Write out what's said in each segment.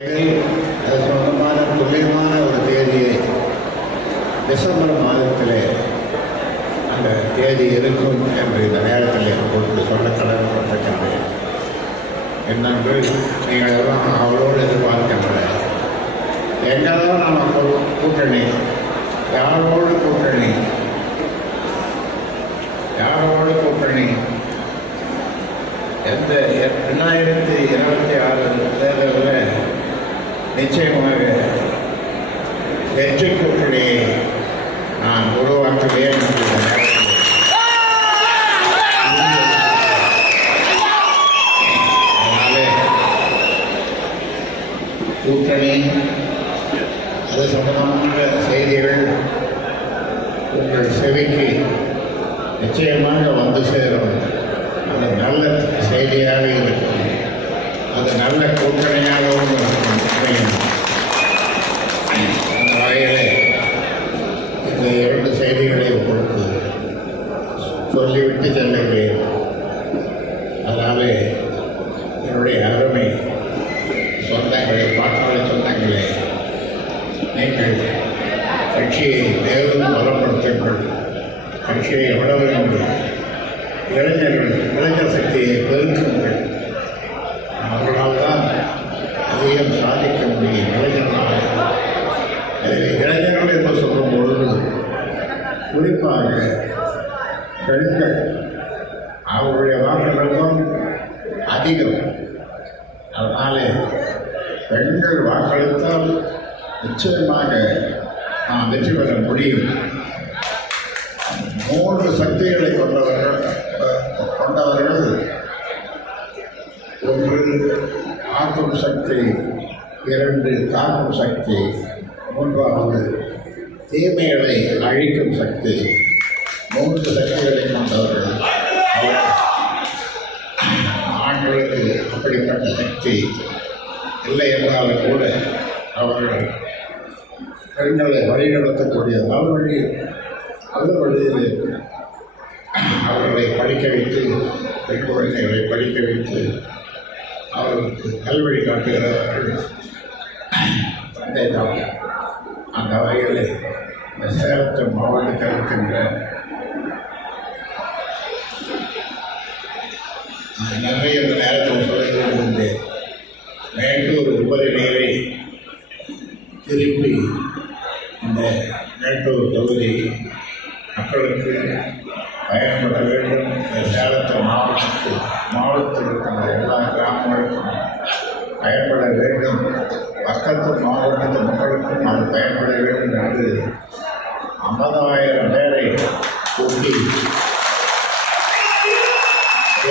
அது சொந்தமான துல்லியமான ஒரு தேதியை டிசம்பர் மாதத்திலே அந்த தேதி இருக்கும் என்று இந்த நேரத்தில் உங்களுக்கு சொல்ல கடமைப்பட்டிருக்கின்றேன். என்னென்று நீங்கள் எல்லாம் அவளோடு எதிர்பார்க்கின்ற எங்கெல்லாம் நாம் கூட்டணி, யாரோடு கூட்டணி, யாரோடு கூட்டணி, எந்த 2026 தேர்தலில் நிச்சயமாக வெற்றி கூட்டணியை நான் உருவாக்குவேன் என்று அதனாலே கூட்டணி அது சம்பந்தமான செய்திகள் உங்கள் செவிக்கு நிச்சயமாக வந்து சேரும். அது நல்ல செய்தியாக இருக்கும், அது நல்ல கூட்டணியாகவும் இருக்கும். அந்த வகையிலே இந்த 2 செய்திகளை உங்களுக்கு சொல்லிவிட்டு செல்லுகிறேன். அதனாலே என்னுடைய அருமை சொந்தங்களே, பாட்டாளி சொந்தங்களே, நீங்கள் கட்சியை மேலும் பலப்படுத்துங்கள். கட்சியை விட வேண்டும். இளைஞர் சக்தியை பெருக்குங்கள். அவர்களால் தான் அதிகம் சாதிக்க முடியும். இளைஞர்கள் என்று சொல்லும் பொழுது குறிப்பாக பெண்கள் அவருடைய வாக்களிப்பும் அதிகம். அதனாலே பெண்கள் வாக்களித்தால் நிச்சயமாக நாம் வெற்றி பெற முடியும். 3 சக்திகளை கொண்டவர்கள் 1 ஆக்கும் சக்தி, 2 காக்கும் சக்தி, 3வது தீமைகளை அழிக்கும் சக்தி. 3 சக்திகளை கொண்டவர்கள். ஆண்களுக்கு அப்படிப்பட்ட சக்தி இல்லை என்றாலும் கூட அவர்கள் பெண்களை வழிநடத்தக்கூடிய நல்ல வழியில் அவர்களை படிக்க வைத்து, பெண் குழந்தைகளை படிக்க வைத்து அவர்களுக்கு நல்வழி காட்டுகிறார்கள் தந்தை தான். அந்த வகையில் இந்த சேலத்து மாவட்டத்தில் இருக்கின்ற நிறைய இந்த நேரத்தில் சொல்லியிருந்தேன். மேட்டூர் உபரி நீரை திருப்பி இந்த மேட்டூர் தொகுதி மக்களுக்கு பயன்பட வேண்டும். இந்த சேலத்து மாவட்டத்தில் இருக்கின்ற எல்லா கிராமங்களுக்கும் பயன்பட வேண்டும். பக்கத்து மாவட்டத்து மக்களுக்கும் அது பயன்பட வேண்டும் என்று 50,000 பேரை கூட்டி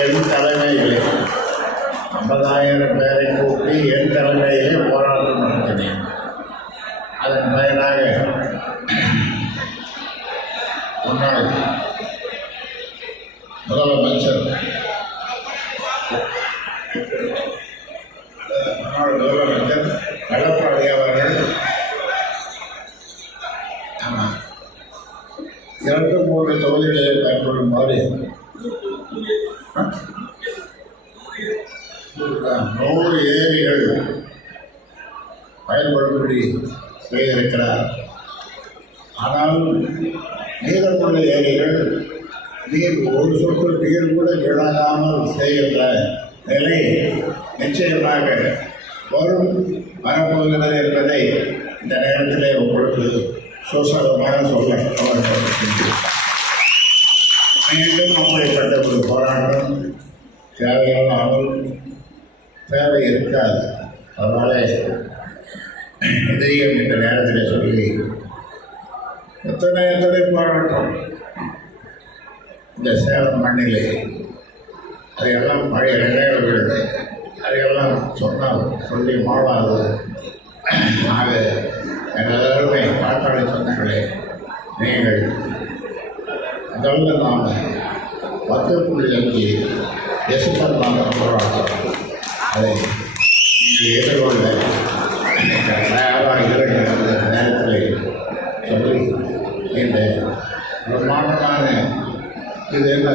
என் தலைமையிலே 50,000 பேரை கூட்டி என் தலைமையிலே போராட்டம் நடத்தினேன். அதன் பயனாக முன்னாள் முதலமைச்சர் எடப்பாடி அவர்கள் 2-3 தொகுதிகளில் பயன்படுமாறு 100 ஏரிகள் பயன்படும்படி செய்திருக்கிறார். ஆனால் மீதமுள்ள ஏரிகள் நீர் ஒரு சொட்டு நீர் கூட இழாமல் செய்கின்ற நிலை நிச்சயமாக வரப்போகிறது என்பதை இந்த நேரத்திலே உங்களுக்கு சுசலமாக சொல்ல மீண்டும் அப்படிப்பட்ட ஒரு போராட்டம் தேவையானால் தேவை இருக்காது. அதனாலே இதையும் இந்த நேரத்தில் சொல்லி எத்தனை போராட்டம் இந்த சேலம் மண்ணிலே அதையெல்லாம் பழைய நினைவுகள், அதையெல்லாம் சொன்னால் சொல்லி மாறாது. ஆக எல்லாருமே பாட்டாளி சொந்தங்களே, நீங்கள் முதல்ல நாம் 10.5 டிசம்பர் மாதம் போராட்டம் அதை நீங்கள் எதிர்கொள்ள தயாராக இருக்கிற நேரத்தில் சொல்லி இந்த பிரமாண்டமான இது என்ன